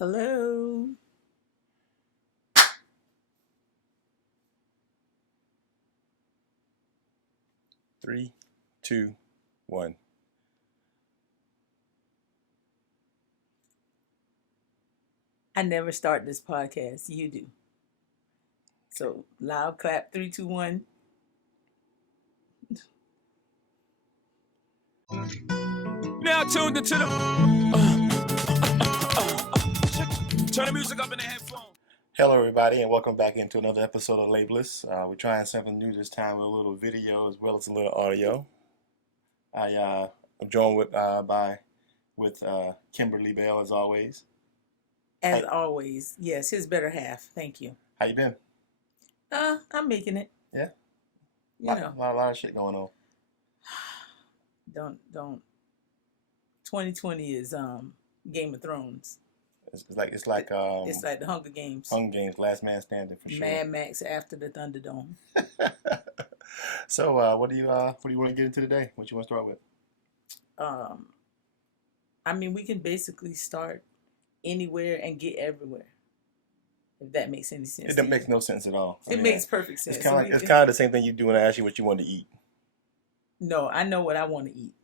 Hello. 3, 2, 1. I never start this podcast. You do. So loud clap. 3, 2, 1. Now tuned into the. Turn the music up in the headphone. Hello, everybody, and welcome back into another episode of Labeless. We're trying something new this time with a little video as well as a little audio. I'm joined with Kimberly Bell as always. As always, yes, his better half. Thank you. How you been? I'm making it. Yeah, You know, a lot of shit going on. don't. 2020 is Game of Thrones. It's like It's like the Hunger Games. Hunger Games, Last Man Standing for sure. Mad Max after the Thunderdome. So, what do you want to get into today? What you want to start with? I mean, we can basically start anywhere and get everywhere. If that makes any sense. It makes no sense at all. It makes perfect sense. It's kind of the same thing you do when I ask you what you want to eat. No, I know what I want to eat.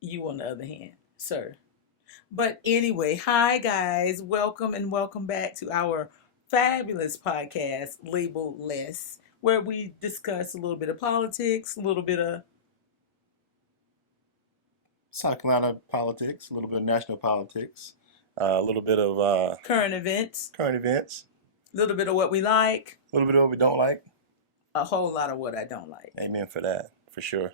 You, on the other hand, sir. But anyway, hi guys. Welcome and welcome back to our fabulous podcast, Label-less, where we discuss a little bit of politics, a little bit of South Carolina politics, a little bit of national politics, a little bit of current events, a little bit of what we like, a little bit of what we don't like, a whole lot of what I don't like. Amen for that, for sure.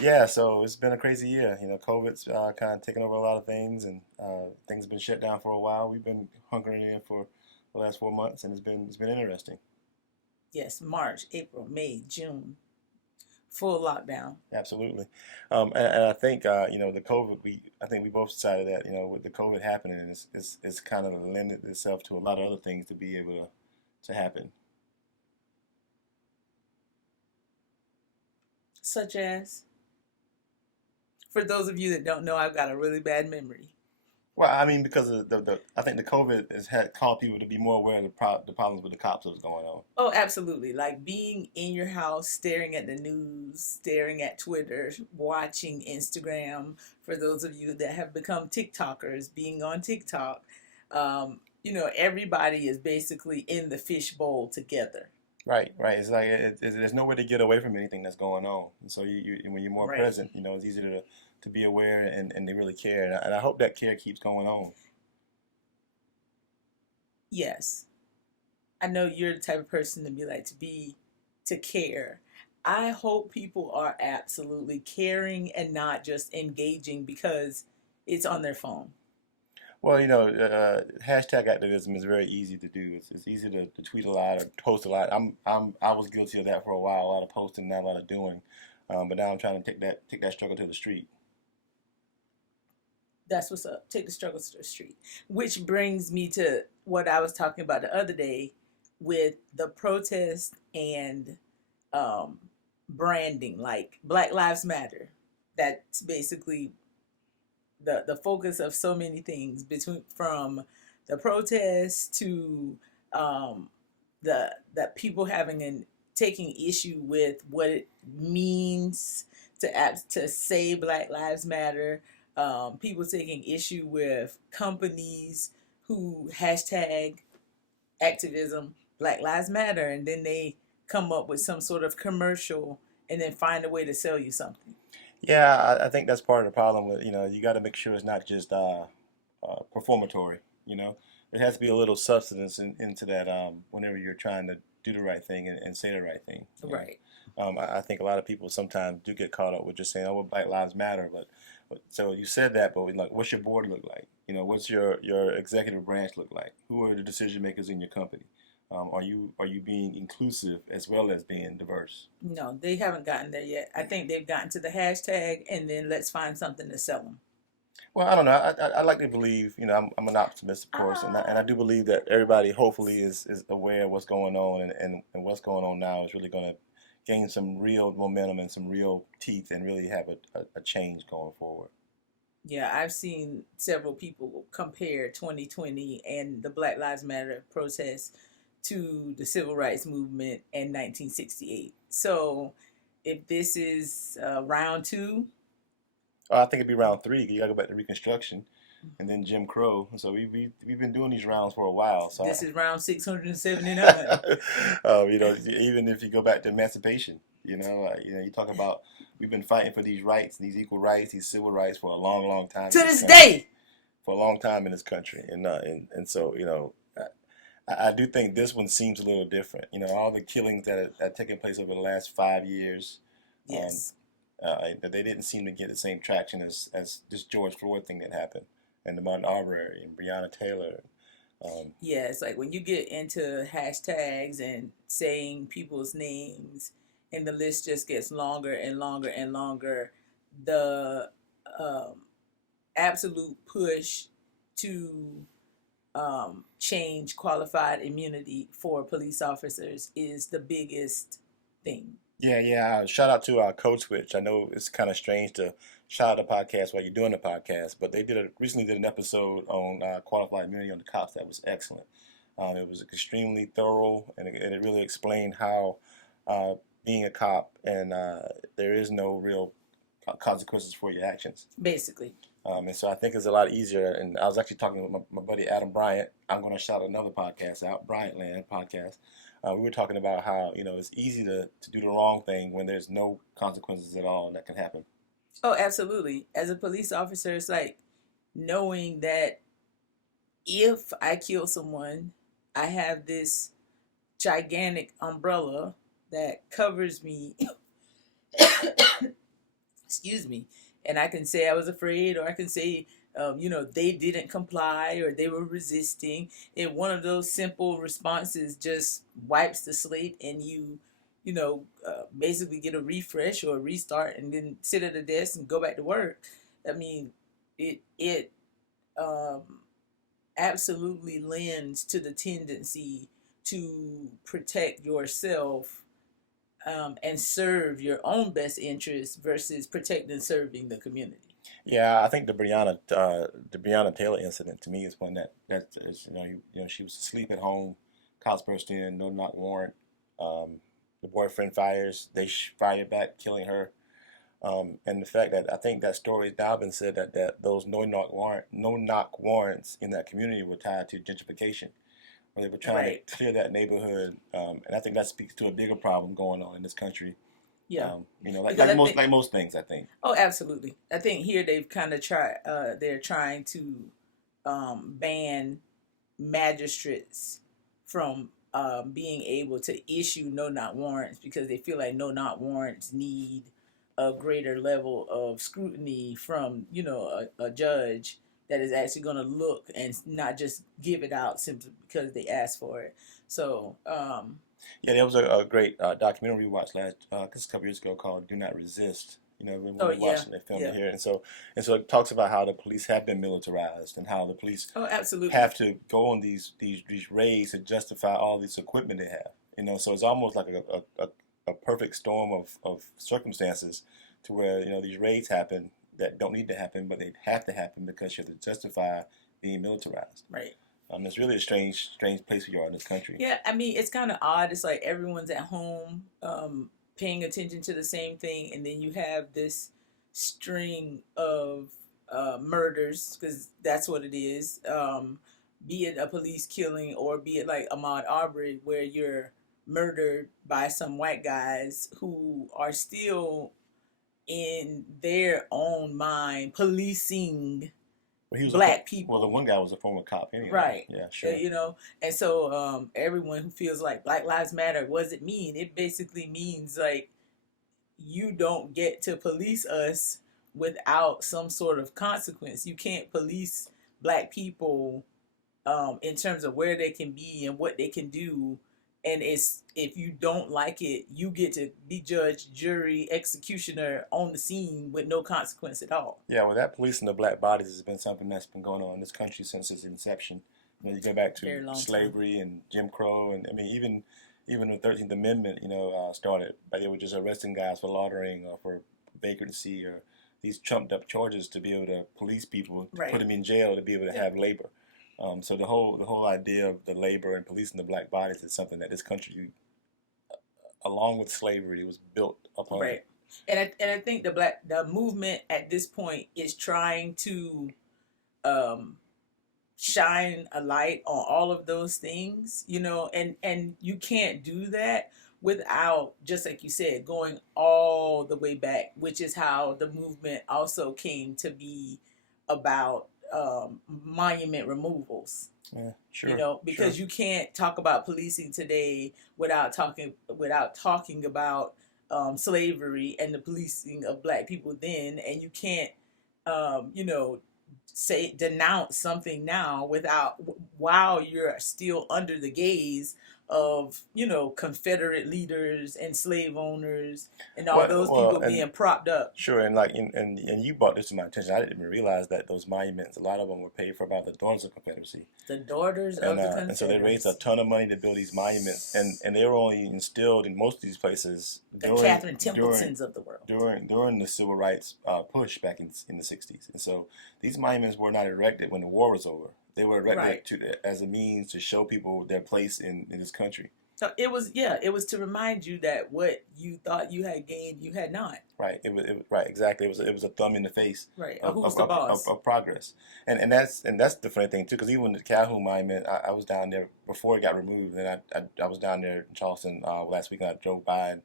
Yeah, so it's been a crazy year. You know, COVID's kind of taken over a lot of things, and things have been shut down for a while. We've been hunkering in for the last 4 months, and it's been interesting. Yes, March, April, May, June, full lockdown. Absolutely, and I think the COVID. I think we both decided that with the COVID happening, it's kind of lended itself to a lot of other things to be able to happen. Such as, for those of you that don't know, I've got a really bad memory. Well, I mean, because of I think the COVID has caused people to be more aware of the problems with the cops that was going on. Oh, absolutely. Like being in your house, staring at the news, staring at Twitter, watching Instagram. For those of you that have become TikTokers, being on TikTok, everybody is basically in the fishbowl together. Right. It's like there's no way to get away from anything that's going on. And so you when you're more present, it's easier to be aware and they really care. And I hope that care keeps going on. Yes. I know you're the type of person to care. I hope people are absolutely caring and not just engaging because it's on their phone. Well, hashtag activism is very easy to do. It's easy to tweet a lot or post a lot. I was guilty of that for a while, a lot of posting, not a lot of doing. But now I'm trying to take that struggle to the street. That's what's up. Take the struggle to the street. Which brings me to what I was talking about the other day with the protest and branding, like Black Lives Matter. That's basically the focus of so many things, from the protests to the people taking issue with what it means to say Black Lives Matter. People taking issue with companies who hashtag activism Black Lives Matter, and then they come up with some sort of commercial and then find a way to sell you something. Yeah, I think that's part of the problem with, you got to make sure it's not just performatory, There has to be a little substance into that whenever you're trying to do the right thing and say the right thing. Right. I think a lot of people sometimes do get caught up with just saying, oh, well, Black Lives Matter. But so you said that, but like, what's your board look like? What's your executive branch look like? Who are the decision makers in your company? Are you being inclusive as well as being diverse? No, they haven't gotten there yet. I think they've gotten to the hashtag, and then let's find something to sell them. Well, I don't know. I like to believe, I'm an optimist, of course, and I do believe that everybody hopefully is aware of what's going on, and what's going on now is really going to gain some real momentum and some real teeth and really have a change going forward. Yeah, I've seen several people compare 2020 and the Black Lives Matter protests to the civil rights movement in 1968. So, if this is round two, Oh, I think it'd be round three. You gotta go back to Reconstruction, and then Jim Crow. So we've been doing these rounds for a while. So this is round 679. even if you go back to emancipation, you talk about we've been fighting for these rights, these equal rights, these civil rights for a long, long time To in this this country. day. For a long time in this country, and so I do think this one seems a little different. All the killings that have taken place over the last 5 years, um, Yes. they didn't seem to get the same traction as this George Floyd thing that happened, and the Martin Arbery and Breonna Taylor. Yeah, it's like when you get into hashtags and saying people's names, and the list just gets longer and longer and longer. The um, absolute push to change qualified immunity for police officers is the biggest thing. Yeah, yeah. Shout out to Code Switch. I know it's kind of strange to shout out a podcast while you're doing a podcast, but they recently did an episode on qualified immunity on the cops that was excellent. It was extremely thorough, and it really explained how uh, being a cop and there is no real consequences for your actions. Basically. And so I think it's a lot easier. And I was actually talking with my buddy Adam Bryant. I'm going to shout another podcast out, Bryant Land podcast. We were talking about how it's easy to do the wrong thing when there's no consequences at all that can happen. Oh, absolutely. As a police officer, it's like knowing that if I kill someone, I have this gigantic umbrella that covers me. Excuse me. And I can say I was afraid, or I can say, they didn't comply or they were resisting. And one of those simple responses just wipes the slate, and basically get a refresh or a restart, and then sit at a desk and go back to work. I mean, it um, absolutely lends to the tendency to protect yourself, and serve your own best interests versus protecting and serving the community. Yeah, I think the Breonna Taylor incident to me is one that is, she was asleep at home, cops burst in, no knock warrant. Um, the boyfriend fires, they fire back, killing her. And the fact that I think that story has now been said that those no knock warrants in that community were tied to gentrification, where they were trying Right. to clear that neighborhood. And I think that speaks to a bigger problem going on in this country. Yeah. Like Because I most think, like most things, I think. oh, absolutely. I think here they've kind of tried. They're trying to ban magistrates from being able to issue no knock warrants, because they feel like no knock warrants need a greater level of scrutiny from a judge that is actually going to look and not just give it out simply because they asked for it. So Yeah, there was a great documentary we watched a couple years ago called "Do Not Resist." When oh we yeah, watched it, they filmed it yeah, here, and so it talks about how the police have been militarized and how the police oh absolutely, have to go on these raids to justify all this equipment they have. So it's almost like a perfect storm of circumstances to where these raids happen that don't need to happen, but they have to happen because you have to justify being militarized. right. It's really a strange place we are in this country. Yeah, I mean, it's kind of odd. It's like everyone's at home, paying attention to the same thing, and then you have this string of murders, because that's what it is. Be it a police killing, or be it like Ahmaud Arbery, where you're murdered by some white guys who are still in their own mind policing Well, he was black well, the people. one guy was a former cop anyway. Right. Yeah, sure. And so everyone who feels like Black Lives Matter, what does it mean? It basically means like you don't get to police us without some sort of consequence. You can't police black people in terms of where they can be and what they can do. And it's, if you don't like it, you get to be judge, jury, executioner on the scene with no consequence at all. Yeah, well, that policing the black bodies has been something that's been going on in this country since its inception. You go back Very to long time. slavery and Jim Crow, and I mean even the 13th Amendment, started. Like they were just arresting guys for loitering or for vagrancy or these trumped up charges to be able to police people, to put Right. them in jail, to be able to have labor. So the whole idea of the labor and policing the black bodies is something that this country, along with slavery, was built upon. Right. And I think the movement at this point is trying to um shine a light on all of those things, and you can't do that without, just like you said, going all the way back, which is how the movement also came to be about monument removals. Yeah, sure. Because you can't talk about policing today without talking about slavery and the policing of black people then, and you can't you know say denounce something now without while you're still under the gaze of Confederate leaders and slave owners and all those people being propped up. Sure, and and you brought this to my attention. I didn't even realize that those monuments, a lot of them were paid for by the Daughters of Confederacy. The Daughters of the Confederacy. And so they raised a ton of money to build these monuments, and they were only instilled in most of these places the Catherine Templetons of the world during the civil rights push back in the 60s. And so these monuments were not erected when the war was over. They were erected as a means to show people their place in this country. So it was to remind you that what you thought you had gained, you had not. Right. It was right, exactly. It was a thumb in the face. Right. Who's the boss? Of progress. And that's the funny thing too, because even the Calhoun Monument, I was down there before it got removed, and I was down there in Charleston last week, and I drove by,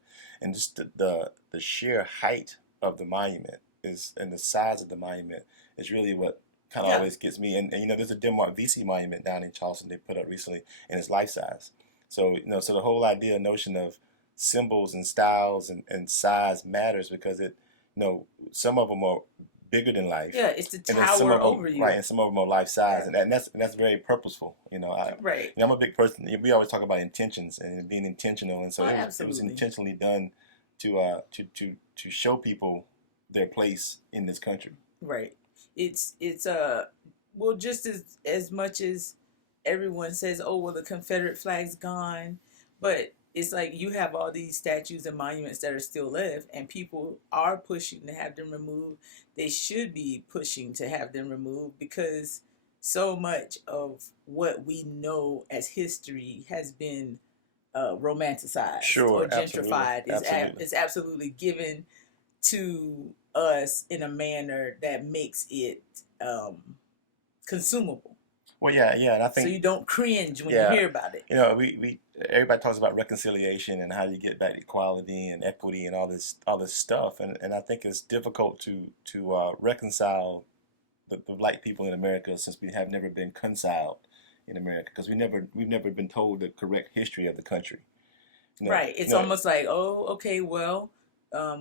and just the sheer height of the monument and the size of the monument is really what kind of always gets me. And there's a Denmark VC monument down in Charleston they put up recently, and it's life size. So so the whole notion of symbols and styles and size matters, because some of them are bigger than life. Yeah, it's the tower over you. Right, and some of them are life size, and that's very purposeful. Right. I'm a big person. We always talk about intentions and being intentional, and so it was intentionally done to show people their place in this country. Right. It's well, just as much as everyone says, oh well, the Confederate flag's gone, but it's like you have all these statues and monuments that are still left, and people are pushing to have them removed. They should be pushing to have them removed, because so much of what we know as history has been romanticized or gentrified. It's absolutely given to us in a manner that makes it consumable. Well, yeah, and I think so you don't cringe when you hear about it. We everybody talks about reconciliation and how you get back equality and equity and all this stuff, and I think it's difficult to reconcile the black people in America, since we have never been reconciled in America, because we've never been told the correct history of the country. Right. It's almost like, oh, okay, well,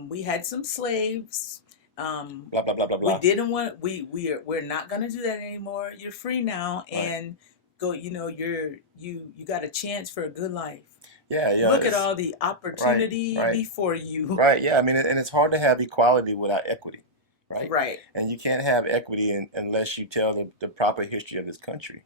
we had some slaves. Blah blah blah blah blah. We didn't want. We're not gonna do that anymore. You're free now, and go. You got a chance for a good life. Yeah. Look at all the opportunity before you. Right. Yeah. I mean, and it's hard to have equality without equity. Right. Right. And you can't have equity unless you tell the proper history of this country.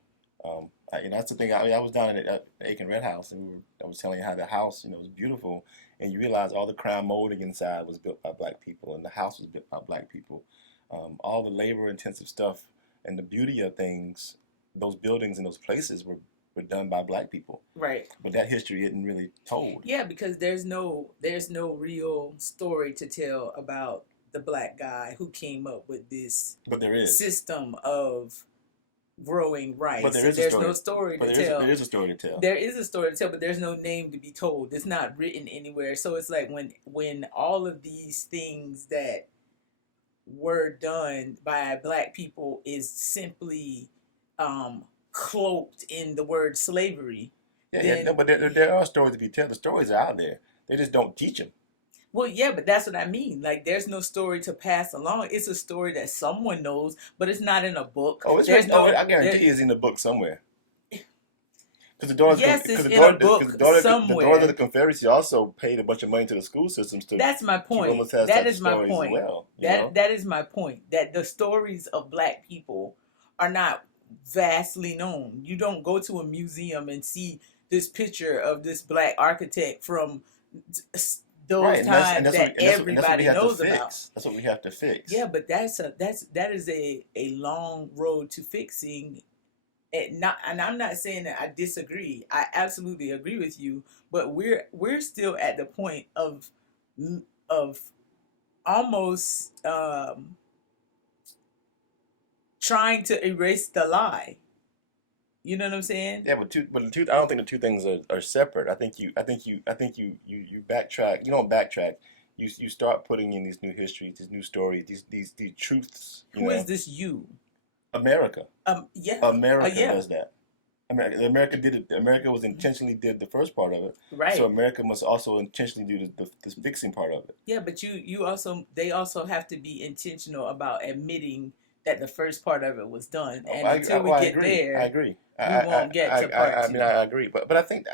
That's the thing. I was down at Aiken Red House, and I was telling you how the house, was beautiful, and you realize all the crown molding inside was built by black people, and the house was built by black people. All the labor-intensive stuff and the beauty of things, those buildings and those places were done by black people. Right. But that history isn't really told. Yeah, because there's no real story to tell about the black guy who came up with this system of growing rice. But there's no story to tell. There is a story to tell. There is a story to tell, but there's no name to be told. It's not written anywhere. So it's like when all of these things that were done by black people is simply cloaked in the word slavery. But there are stories to be told. The stories are out there. They just don't teach them. Well, yeah, but that's what I mean. Like, there's no story to pass along. It's a story that someone knows, but it's not in a book. Oh, I guarantee it's in the book somewhere. Because the Daughters of the Confederacy also paid a bunch of money to the school systems to. That's my point. That is my point. Well, that is my point. That the stories of black people are not vastly known. You don't go to a museum and see this picture of this black architect from those Right, times that and that's what we everybody have to knows about. fix. That's what we have to Yeah, fix. but that is a long road to fixing it. Not, and I'm not saying that I disagree. I absolutely agree with you, but we're still at the point of almost trying to erase the lie. You know what I'm saying? Yeah, but the two, I don't think the two things are separate. I think you backtrack. You don't backtrack. You start putting in these new histories, these new stories, these truths. You Who is know, this you? America, Yeah, America yeah, does that. America did it. America was intentionally did the first part of it. So right. America must also intentionally do the fixing part of it. Yeah, but you also they also have to be intentional about admitting that the first part of it was done, Oh, and until we I get agree. I there, agree. we won't get to part I mean, two. I agree. But I think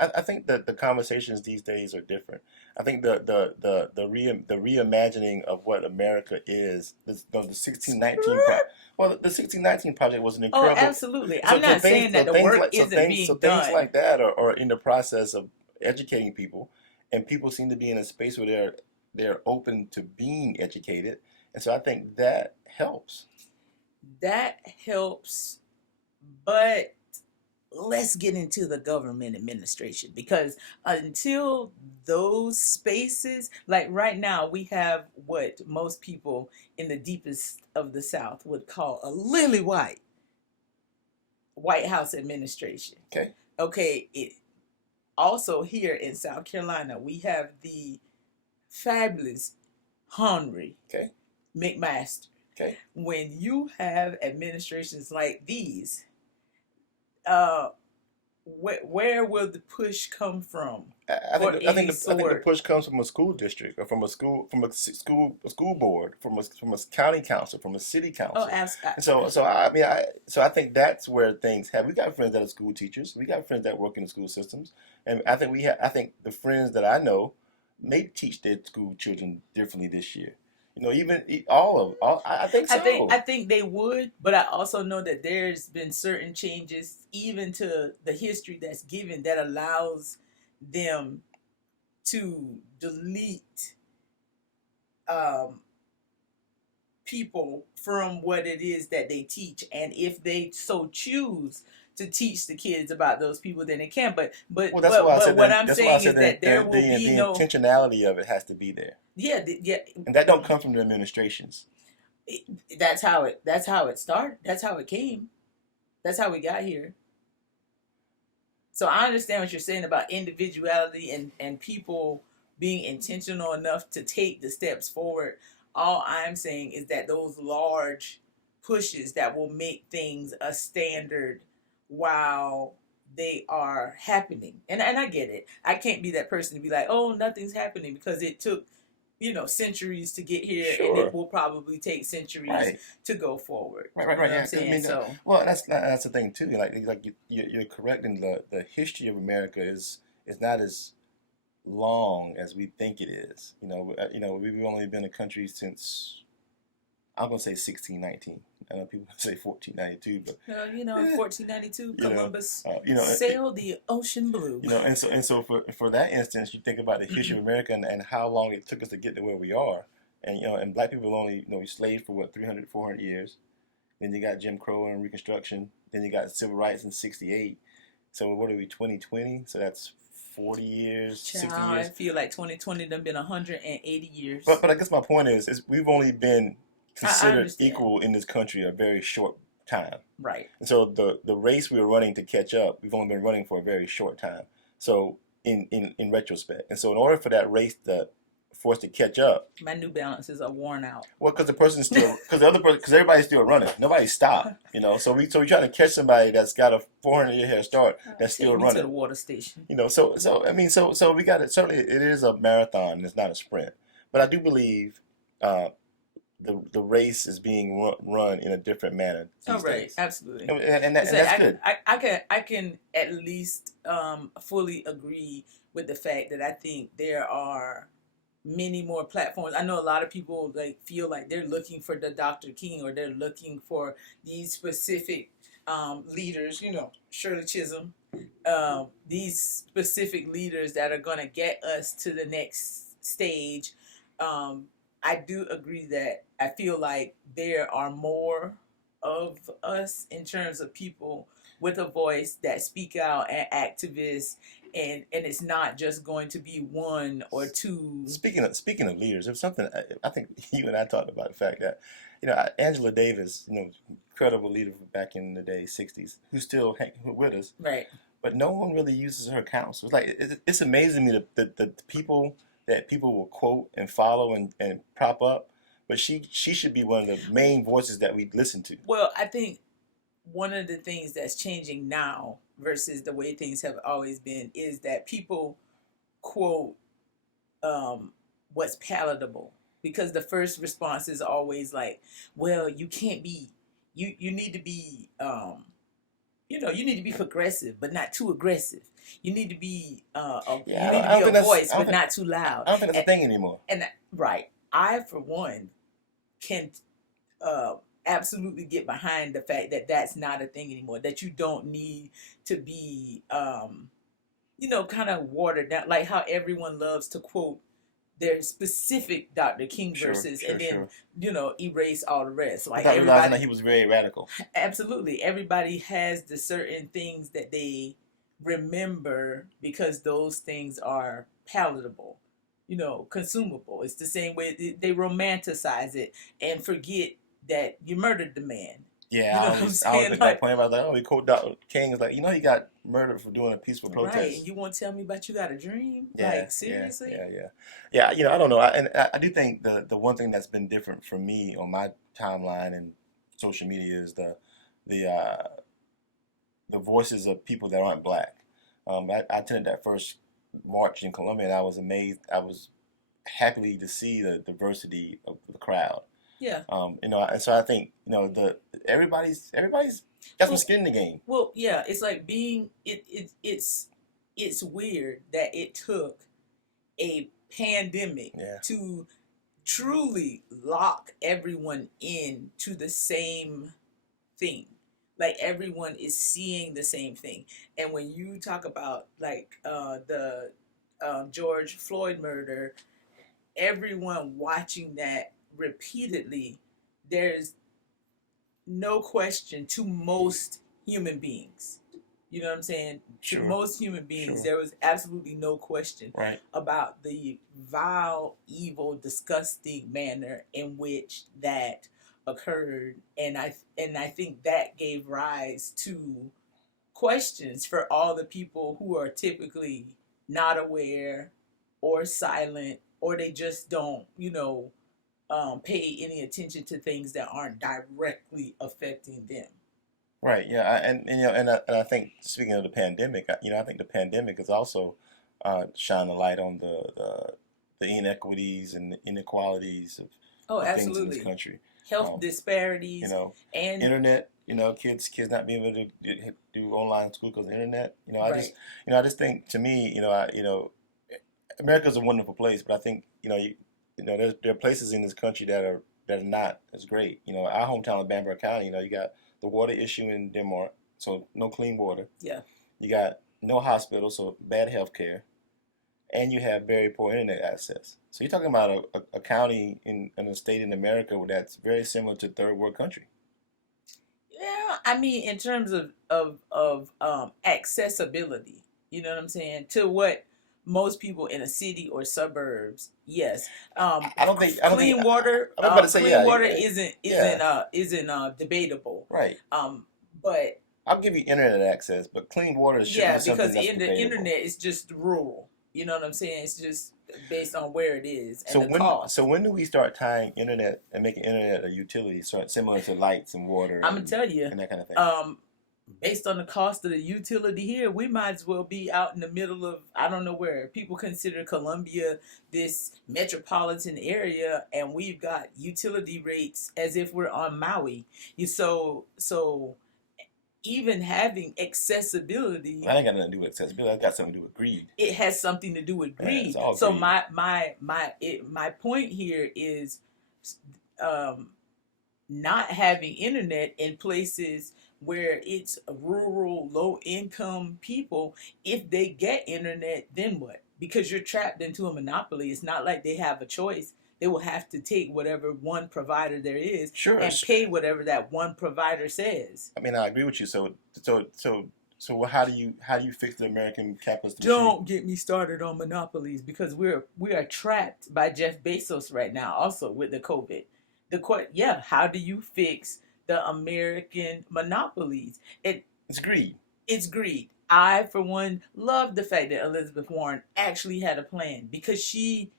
that the conversations these days are different. I think the reimagining of what America is, the 1619 well, the 1619 project was an Oh, incredible. absolutely. I'm not saying that So the things work like isn't being things done. like that are in the process of educating people, and people seem to be in a space where they're open to being educated, and so I think that helps. That helps, but let's get into the government administration because until those spaces, like right now, we have what most people in the deepest of the South would call a lily White House administration. Okay. Okay, it also here in South Carolina, we have the fabulous Henry Okay. McMaster. Okay. When you have administrations like these, uh, where will the push come from for any I think the sort? push comes from a school district or from a school board, from a county council, from a city Oh, council. abs- And so I mean I think that's where things have. We got friends that are school teachers. We got friends that work in the school systems, and I think the friends that I know may teach their school children differently this year. You know, even all I think I so. think they would, but I also know that there's been certain changes even to the history that's given that allows them to delete um, people from what it is that they teach, and if they so choose to teach the kids about those people, then they can. Well, that's why I But said what that. I'm That's why I saying said is that that there will be the no. intentionality of it has to be there, Yeah, yeah. and that don't come from the administrations. It, that's how it started. That's how it came. That's how we got here. So I understand what you're saying about individuality and people being intentional enough to take the steps forward. All I'm saying is that those large pushes that will make things a standard while they are happening. And I get it. I can't be that person to be like, oh, nothing's happening because it took, centuries to get here, and it Sure. will probably take centuries Right. to go forward. Right. You know what I'm Yeah. 'Cause I saying? mean, So, well, that's the thing too. You're correct in the history of America is not as long as we think it is. You know, we've only been a country since I'm gonna say 1619. I know people say 1492, but in eh, 1492, you know, Columbus you know, sailed the ocean blue. and so for that instance, you think about the history of America and how long it took us to get to where we are, and and black people only we slaved for what 300, 400 years. Then you got Jim Crow and Reconstruction. Then you got civil rights in '68. So what are we 2020? So that's 40 years, 60 Child, I years. feel like 2020 done been 180 years. But I guess my point is we've only been I considered understand. equal in this country a very short time. Right. And so the race we were running to catch up, we've only been running for a very short time. So in retrospect, and so in order for that race to for us to catch up, My New Balances are worn out. well, because the person's still because the other person because everybody's still running, nobody stopped. So we try to catch somebody that's got a 400-year head start that's still Take me to running. the water station. So I mean so we got it. Certainly it is a marathon. It's not a sprint, but I do believe. Uh, the race is being run in a different manner Oh, these right. days, Absolutely. and that's good. I can at least fully agree with the fact that I think there are many more platforms. I know a lot of people like feel like they're looking for the Dr. King, or they're looking for these specific leaders, Shirley Chisholm, these specific leaders that are going to get us to the next stage, I do agree that I feel like there are more of us in terms of people with a voice that speak out and activists, and it's not just going to be one or two. Speaking of leaders, there's something I think you and I talked about the fact that Angela Davis, incredible leader back in the day, '60s, who's still with us, Right. but no one really uses her counsel. It's like it's amazing to me the people that people will quote and follow and prop up, but she should be one of the main voices that we listen to. Well, I think one of the things that's changing now versus the way things have always been is that people quote what's palatable, because the first response is always like, well, you can't be, you need to be you need to be progressive but not too aggressive. You need to be you Yeah, need to I be don't a think that's voice I don't but think not too loud. I don't think that's and, a thing anymore. and right, I for one can uh, absolutely get behind the fact that that's not a thing anymore. That you don't need to be, kind of watered down, like how everyone loves to quote their specific Dr. King Sure, verses, sure, and then sure. Erase all the rest. Like Without realizing that everybody, he was very radical. absolutely, everybody has the certain things that they remember because those things are palatable, consumable. It's the same way they romanticize it and forget that you murdered the man. Yeah, You know I what I'm always I always saying? make that Like, point about like, oh, we quote Dr. King is like, he got murdered for doing a peaceful right, and protest. you won't tell me about you got a dream? Yeah, Like, yeah, seriously? yeah, yeah, yeah. I don't know. I do think the one thing that's been different for me on my timeline and social media is the uh, the voices of people that aren't black. I attended that first march in Columbia, and I was amazed. I was happy to see the diversity of the crowd. Yeah. And so I think everybody's got some Well, skin in the game. well, yeah. It's like being it's weird that it took a pandemic Yeah, to truly lock everyone in to the same thing. Like everyone is seeing the same thing. And when you talk about like the George Floyd murder, everyone watching that repeatedly, there's no question to most human beings. You know what I'm saying? To sure, most human beings, sure, there was absolutely no question right. about the vile, evil, disgusting manner in which that occurred, and I think that gave rise to questions for all the people who are typically not aware or silent, or they just don't, pay any attention to things that aren't directly affecting them. Right. Yeah. And I think speaking of the pandemic, I think the pandemic has also shined a light on the inequities and the inequalities Oh, of things in this absolutely. country. Health Um, you disparities know, and internet. Kids not being able to do online school because of the internet. right. I just think to me, America's a wonderful place, but I think there are places in this country that are not as great. Our hometown of Bamberg County, you got the water issue in Denmark, so no clean water. Yeah. You got no hospital, so bad health care, and you have very poor internet access. So you're talking about a county in a state in America that's very similar to third world country. Yeah, I mean, in terms of accessibility, you know what I'm saying, to what most people in a city or suburbs. Yes, I don't think clean water, I'm about to say clean yeah, water yeah, isn't yeah, isn't debatable. right. But I'll give you internet access, but clean water should be yeah, something because that's in the debatable. internet is just rural. You know what I'm saying? It's just based on where it is and So the when so cost. when do we start tying internet and making internet a utility, so it's similar to lights and water I'm gonna tell you, and that kind of thing? um, based on the cost of the utility here, we might as well be out in the middle of, I don't know where. People consider Columbia this metropolitan area, and we've got utility rates as if we're on Maui. So even having accessibility, That ain't got nothing to do with accessibility. That got something to do with greed. it has something to do with Yeah, it's greed. all So greed. my point here is, um, not having internet in places where it's rural, low income people. If they get internet, then what? because you're trapped into a monopoly. It's not like they have a choice. They will have to take whatever one provider there is Sure. and pay whatever that one provider says. I mean, I agree with you. So how do you fix the American capitalist machine? Don't get me started on monopolies, because we are trapped by Jeff Bezos right now. Also with the COVID, how do you fix the American monopolies? It's greed. It's greed. I, for one, love the fact that Elizabeth Warren actually had a plan, because she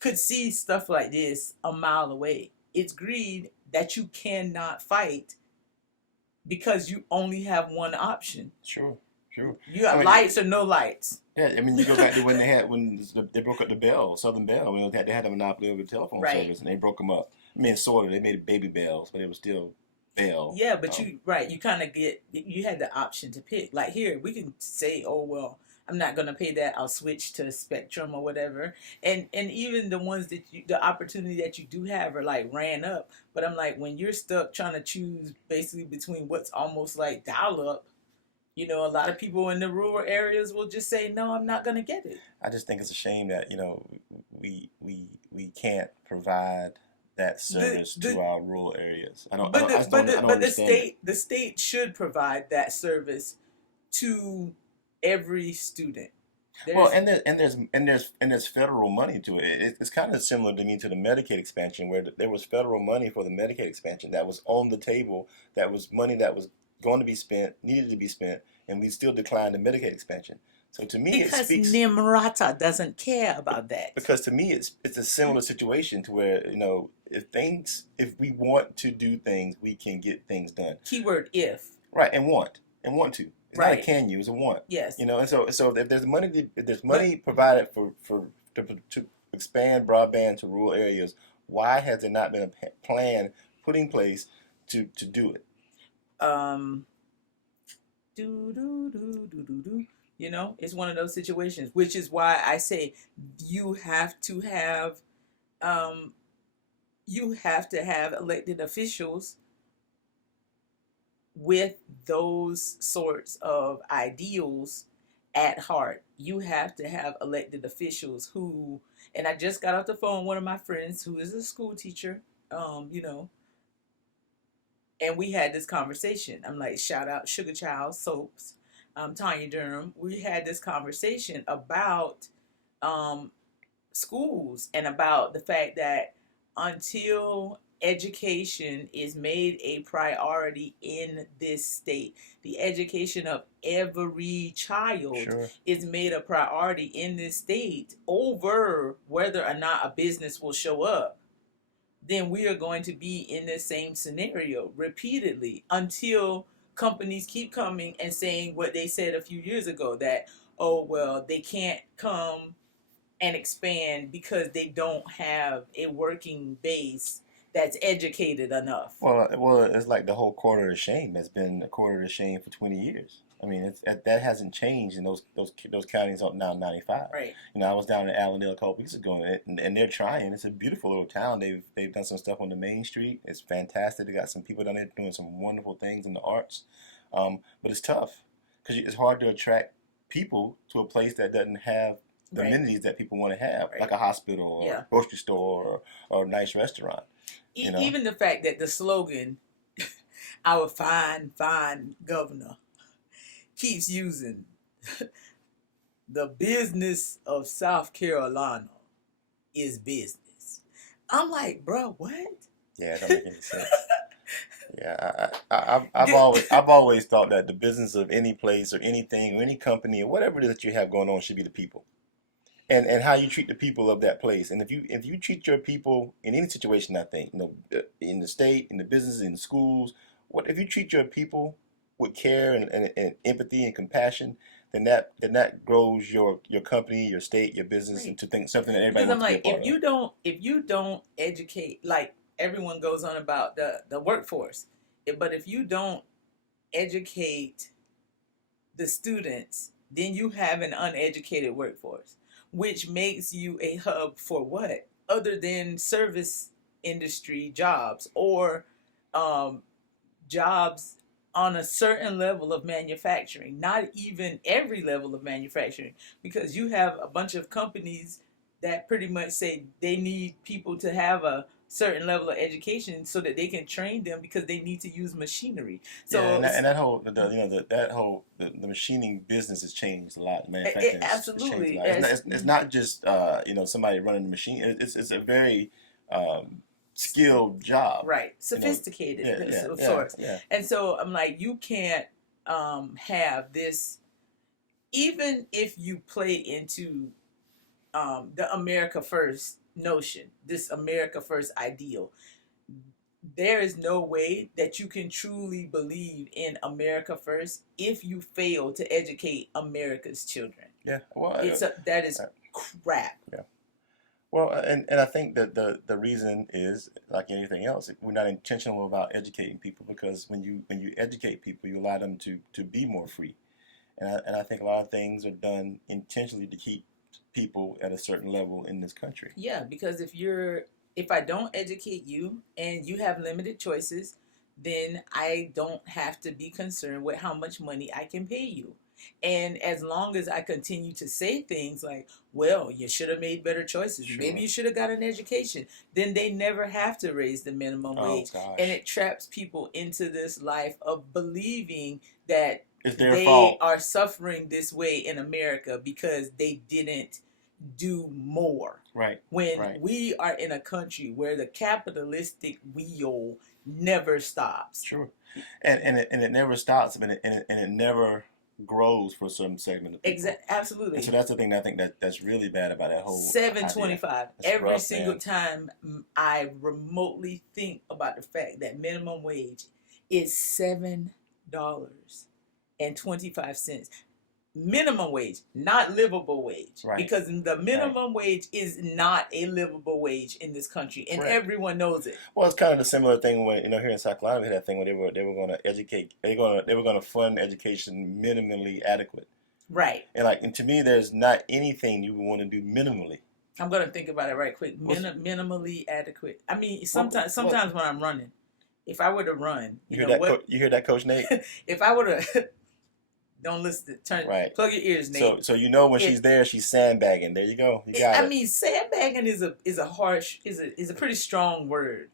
could see stuff like this a mile away. It's greed that you cannot fight because you only have one option. Sure. You got lights or no lights. Yeah, I mean, you go back to when they broke up the Bell, Southern Bell. I mean, they had a monopoly over the telephone service, and they broke them up. I mean, sort of. They made baby bells, but it was still Bell. Yeah, but you kind of you had the option to pick. Like here, we can say, oh well, I'm not gonna pay that. I'll switch to Spectrum or whatever. And even the ones the opportunity that you do have are like ran up. But I'm like, when you're stuck trying to choose basically between what's almost like dial up, a lot of people in the rural areas will just say, no, I'm not gonna get it. I just think it's a shame that we can't provide that service to our rural areas. But the state should provide that service to every student. There's federal money to it. It's kind of similar to me to the Medicaid expansion, where there was federal money for the Medicaid expansion that was on the table. That was money that was going to be spent, needed to be spent, and we still declined the Medicaid expansion. So to me, because it speaks. Nimrata doesn't care about that. Because to me, it's a similar situation to where if we want to do things, we can get things done. Keyword if. Right, and want to. It's not a can you, it's a want. Yes. And so if there's money provided to expand broadband to rural areas, why has there not been a plan put in place to do it? It's one of those situations, which is why I say you have to have elected officials with those sorts of ideals at heart. You have to have elected officials who, and I just got off the phone with one of my friends who is a school teacher, and we had this conversation. I'm like, shout out Sugar Child Soaps, Tanya Durham. We had this conversation about schools and about the fact that until education is made a priority in this state, the education of every child is made a priority in this state over whether or not a business will show up, then we are going to be in the same scenario repeatedly until companies keep coming and saying what they said a few years ago, that, oh, well, they can't come and expand because they don't have a working base that's educated enough. Well, it's like the whole quarter of shame that's been a quarter of shame for 20 years. I mean, that hasn't changed in those counties now 95. Right. I was down in Allendale a couple weeks ago, and they're trying. It's a beautiful little town. They've done some stuff on the main street. It's fantastic. They got some people down there doing some wonderful things in the arts. But it's tough because it's hard to attract people to a place that doesn't have the amenities that people want to have, like a hospital or a grocery store or a nice restaurant. Even the fact that the slogan, our fine, fine governor, keeps using the business of South Carolina is business. I'm like, bro, what? Yeah, it don't make any sense. Yeah, I've always thought that the business of any place or anything or any company or whatever it is that you have going on should be the people. And how you treat the people of that place. And if you treat your people in any situation, I think, in the state, in the businesses, in the schools, if you treat your people with care and empathy and compassion, then that grows your company, your state, your business into something that everybody wants to be a part of. If you don't educate, like everyone goes on about the workforce, but if you don't educate the students, then you have an uneducated workforce, which makes you a hub for what? Other than service industry jobs or jobs on a certain level of manufacturing, not even every level of manufacturing, because you have a bunch of companies that pretty much say they need people to have a certain level of education so that they can train them because they need to use machinery. Yeah, So and that whole that whole the machining business has changed a lot. it Manufacturing has changed a absolutely lot. It's not just somebody running the machine. It's a very skilled job. right, You know, sophisticated yeah, yeah, of yeah, sorts. yeah. And so I'm like, you can't have this, even if you play into the America First notion, this America First ideal. There is no way that you can truly believe in America First if you fail to educate America's children. Yeah. Well, That is crap. yeah. Well, and I think that the reason is like anything else, we're not intentional about educating people because when you educate people, you allow them to be more free, and I think a lot of things are done intentionally to keep people at a certain level in this country. Yeah, because if I don't educate you and you have limited choices, then I don't have to be concerned with how much money I can pay you. And as long as I continue to say things like, well, you should have made better choices, Sure. maybe you should have got an education, then they never have to raise the minimum wage. Gosh. And it traps people into this life of believing that It's their they fault. are suffering this way in America because they didn't do more. Right. When Right. we are in a country where the capitalistic wheel never stops. Sure. And it never stops, and it never grows for a certain segment of people. Absolutely. And so that's the thing that I think that's really bad about that whole $7.25 every rough, single man. time I remotely think about the fact that minimum wage is $7.25. Minimum wage, not livable wage. Right. Because the minimum wage is not a livable wage in this country, and Correct. everyone knows it. Well, it's kind of a similar thing when here in South Carolina we had that thing where they were going to educate, they were going to fund education minimally adequate. Right. And to me, there's not anything you would want to do minimally. I'm gonna think about it right quick. Minimally adequate. I mean, sometimes when I'm running, if I were to run, you hear that, Coach Nate? If I were to don't listen to plug your ears, Nate. So when she's there, she's sandbagging. There you go. You got it. I mean, sandbagging is a pretty strong word,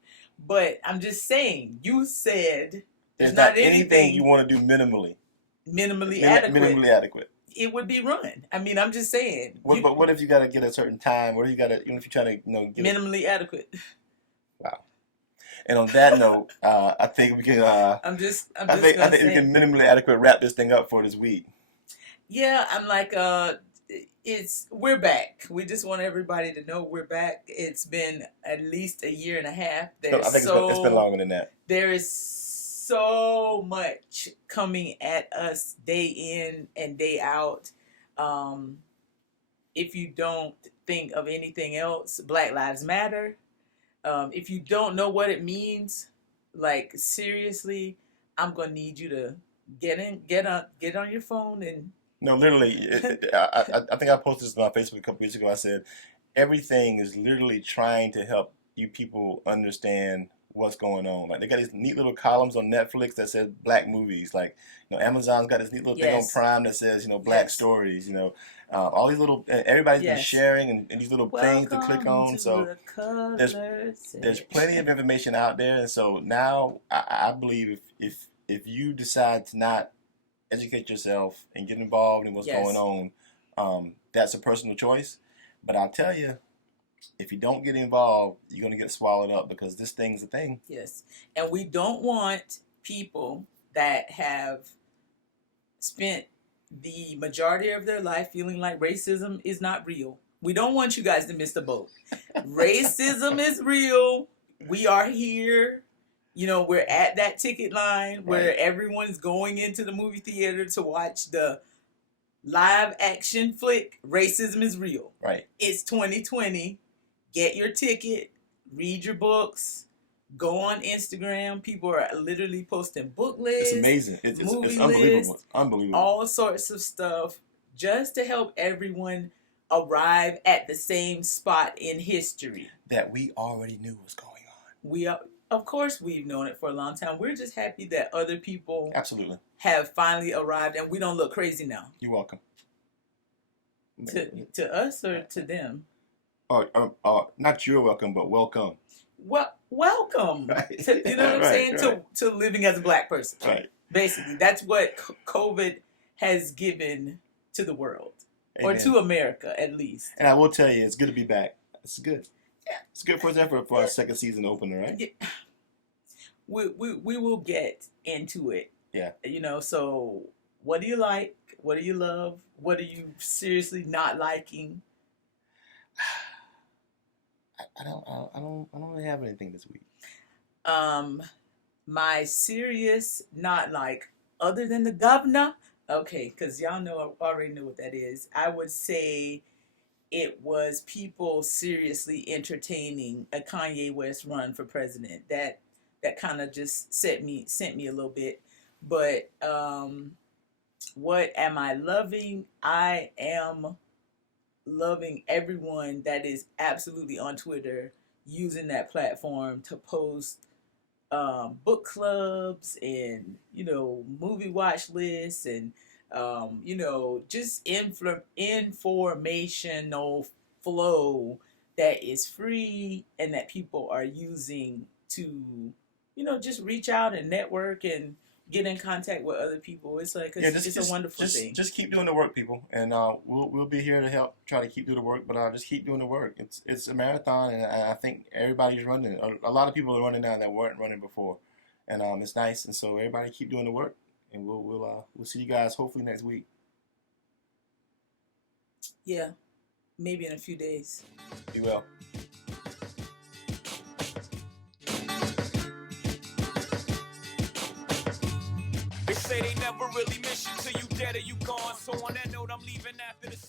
but I'm just saying. You said there's not anything you want to do minimally adequate. It would be run. I mean, I'm just saying. But what if you got to get a certain time? What if you got to, even if you're trying to, get minimally adequate? Wow. And on that note, I think we can. I think we can minimally adequate wrap this thing up for this week. Yeah, I'm like, we're back. We just want everybody to know we're back. It's been at least a year and a half. I think it's been longer than that. There is so much coming at us day in and day out. If you don't think of anything else, Black Lives Matter. If you don't know what it means, like seriously, I'm gonna need you to get on your phone and. No, literally, I think I posted this on my Facebook a couple weeks ago. I said everything is literally trying to help you people understand what's going on. Like they got these neat little columns on Netflix that says black movies. Like Amazon's got this neat little thing on Prime that says black stories. All these little everybody's been sharing and these little things to click on. So there's plenty of information out there, and so now I believe if you decide to not educate yourself and get involved in what's going on, that's a personal choice. But I'll tell you, if you don't get involved, you're going to get swallowed up because this thing's a thing. Yes. And we don't want people that have spent the majority of their life feeling like racism is not real. We don't want you guys to miss the boat. Racism is real. We are here. We're at that ticket line where everyone's going into the movie theater to watch the live action flick. Racism is real. Right. It's 2020. Get your ticket. Read your books. Go on Instagram. People are literally posting book lists. It's amazing. It's unbelievable. Lists, unbelievable. All sorts of stuff just to help everyone arrive at the same spot in history that we already knew was going on. Of course, we've known it for a long time. We're just happy that other people Absolutely. have finally arrived, and we don't look crazy now. You're welcome. To us or to them? Not you're welcome, but welcome. Welcome. Right. You know what I'm Right, saying? right. To living as a black person. Right. Basically, that's what COVID has given to the world. Amen. Or to America, at least. And I will tell you, it's good to be back. It's good. Yeah. It's good for our second season opener, right? Yeah. We will get into it. Yeah. You know, so what do you like? What do you love? What are you seriously not liking? I don't really have anything this week. My serious not like, other than the governor. Okay, because y'all know, I already know what that is. I would say it was people seriously entertaining a Kanye West run for president. That kind of just sent me a little bit. But what am I loving? I am loving everyone that is absolutely on Twitter using that platform to post book clubs and, you know, movie watch lists and, you know, just informational flow that is free and that people are using to, you know, just reach out and network and get in contact with other people. It's like it's a wonderful thing. Just keep doing the work, people, and we'll be here to help try to keep doing the work. But just keep doing the work. It's a marathon, and I think everybody's running. A lot of people are running now that weren't running before, and it's nice. And so everybody keep doing the work, and we'll see you guys hopefully next week. Yeah, maybe in a few days. Be well. They say they never really miss you till you dead or you gone. So on that note, I'm leaving after this.